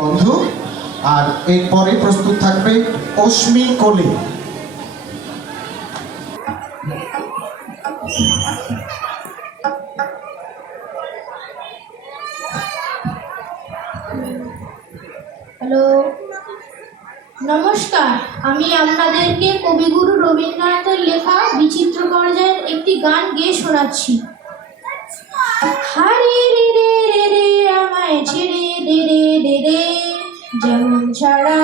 বন্ধু। আর এরপরে প্রস্তুত থাকবে অশ্মি কলি। হ্যালো, নমস্কার। আমি আপনাদেরকে কবিগুরু রবীন্দ্রনাথের লেখা বিচিত্র পর্যায়ের একটি গান গেয়ে শোনাচ্ছি। হারি রে রে রে রে আমায় ছেড়ে দে রে দে রে, যেমন ছাড়া